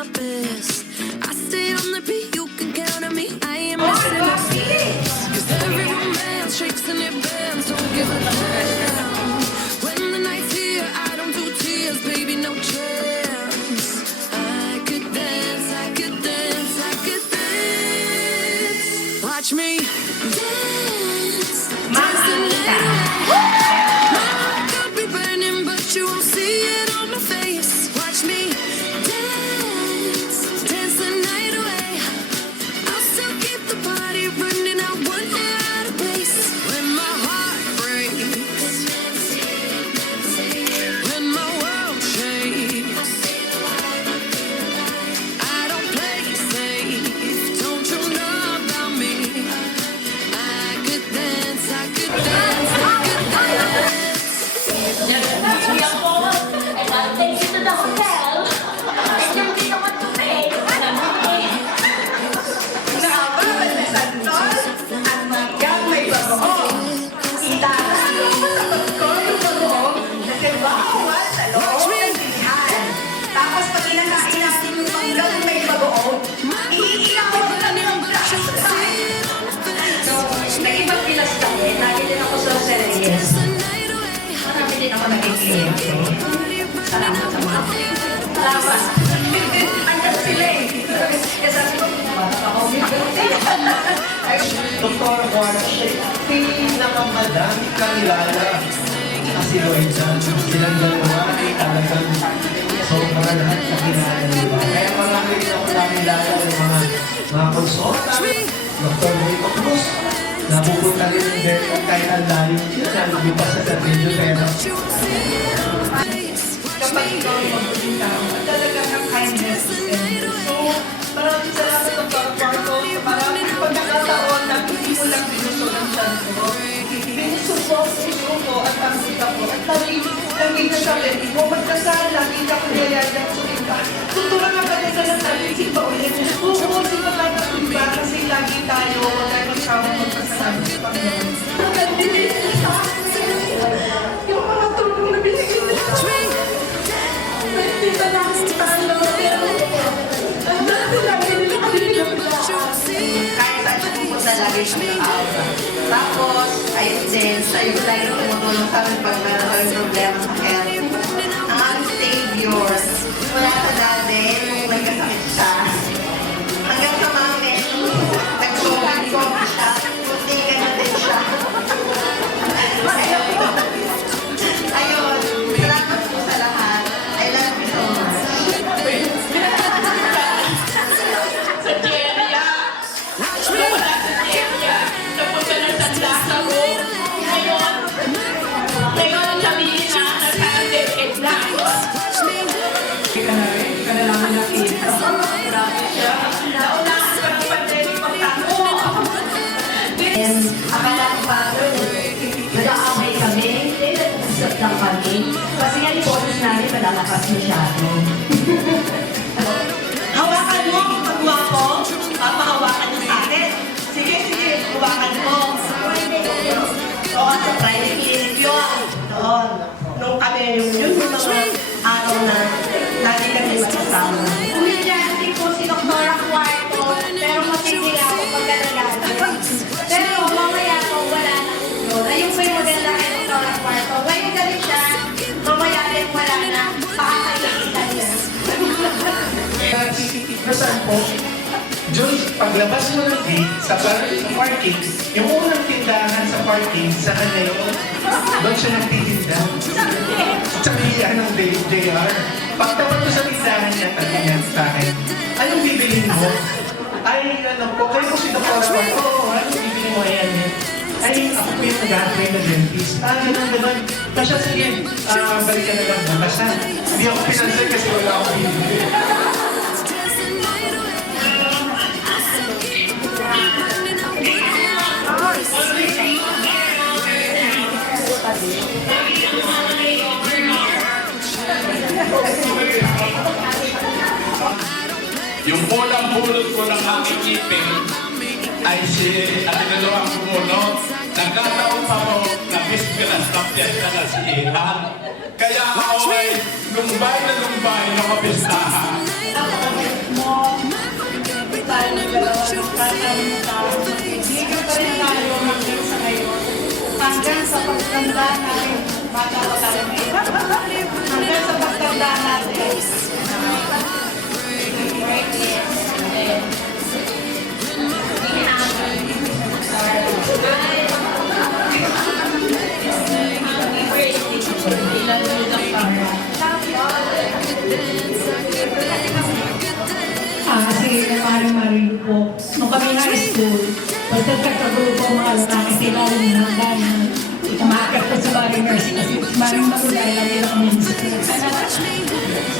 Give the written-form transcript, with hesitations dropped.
my best. I stay on the beat, you can count on me. I ain't missing a beat. 'Cause every romance shakes and it bends, don't give a damn. When the night's here, I don't do tears, baby, no chance. I could dance, I could dance, I could dance. Watch me dance, dance the night away. My heart could be burning, but you won't see it on my face. Watch me dance, dance the night away. I'll still keep the party running, I won't get out of place. When my heart breaks, when my world shakes, I don't play safe, don't you know about me? I could dance, I could dance, I could dance. Kuya po, I want to take you to the hotel. And you're the one to pay. Naabalan ni Santos at magyang may bagoong. Itaas ko sa pagkong ng bagoong kasi bawal sa loob ng bilihan. Tapos pag inakain natin yung manggang may bagoong, iiiyaw lang ng braso sa So, may ibang pilas kami. Lagi din ako sa series. Marami din ako naging Salamat sa mga. Salamat. Andyan sila eh. Kaya sabi ko, bata ako. Doktor Juana, pinakamadami kakilala. Kasi Loida, silang dalawa ay talagang sobrang lahat kakilala nila. Kaya marami rin ako nakilala ng mga consultant, Dr. Rito Cruz, napupunta rin ng Berton kahit ang layo siya, nalipas sa Satillo, pero Kapag ikaw ay magpunta, talaga ng kindness. So, maraming salamat ng Parko sa maraming pagkakataon na hindi mo lang binuso ng santo. Binuso ko at ang sita ko. At lagi na sabi, mo magkasal, lagi ka ko nilayan sa iba. Tutura na ba na ng sabi, iba ulit. Oo, sila tayo ng iba kasi lagi tayo, huwag tayo magsama magkasal sa Panginoon. Yung mga tulong na binigay nila. Kita namin tayo, pero lagi nila kami kahit saan siya pupunta, lagi siya nakaawa. Tapos, ayun din, sa'yo tayo tumutulong sa amin pag meron kami problema sa health. Ang aming savior, wala sa dati, may kasakit siya. Hanggang sa mami, nagsukan ko siya, kuntikan na din siya. Ayun, salamat po sa lahat. I love you so much. Sa Jeria. Wala sa Jeria. Napunta na sa Plaza mo. Ngayon sabihin na nagka-decade na. Hindi ka na rin, hindi ka na namin nakita. Grabe siya. Naunahan ka ng pandemic magtako. And akala ko pa, nag-aamay kami. Nag-usap lang kami. Kasi nga yung boses namin malalakas masyado. Hawakan mo, pagwapo. Papahawakan niyo sa akin. Sige, sige, hawakan mo. Doon sa private clinic yun. Doon. Nung kami, yun yung mga araw na lagi kami magsasama. Kumilyante po si Doktora Cuarto, pero matindi ako pagkalalagay. Pero mamaya po wala na yun. Ayun po yung maganda kay Doktora Cuarto. Ngayon galit siya, mamaya rin wala na. Pakakalitan niya. nasaan po? Diyos, paglabas mo ng gate sa parking, yung unang tindahan sa parking, saan na yun? Doon siya nagtitinda. Sa liyan ng JR. Pagtawag ko sa tindahan niya, tanong sa akin, anong bibilin mo? Ay, ano po, kayo po si Dr. Marco. Oo, anong bibilin mo? Ayan yan. Ay, ako po yung nag-aantay na dentist. Ah, ganun naman. Pasya, sige, balik ka na lang bukas ha. Hindi ako pinansin kasi wala akong bibili. Yung unang bulot ko ng aking ipin ay si Atinalo ang Kumuno. Nagkataon pa mo na bisperas ng piyesta na si Ilan. Kaya ako ay lumbay na lumbay na kapistahan. Tandaan natin, bata pa tayo. Hanggang sa pagtandaan natin. Kasi parang Mario po, nung kami na school, pagkagkagrupo mga lalaki sila rin na gana. Umakat ko sa Mario Mercy kasi Mario Marulay lang nila kami sa school.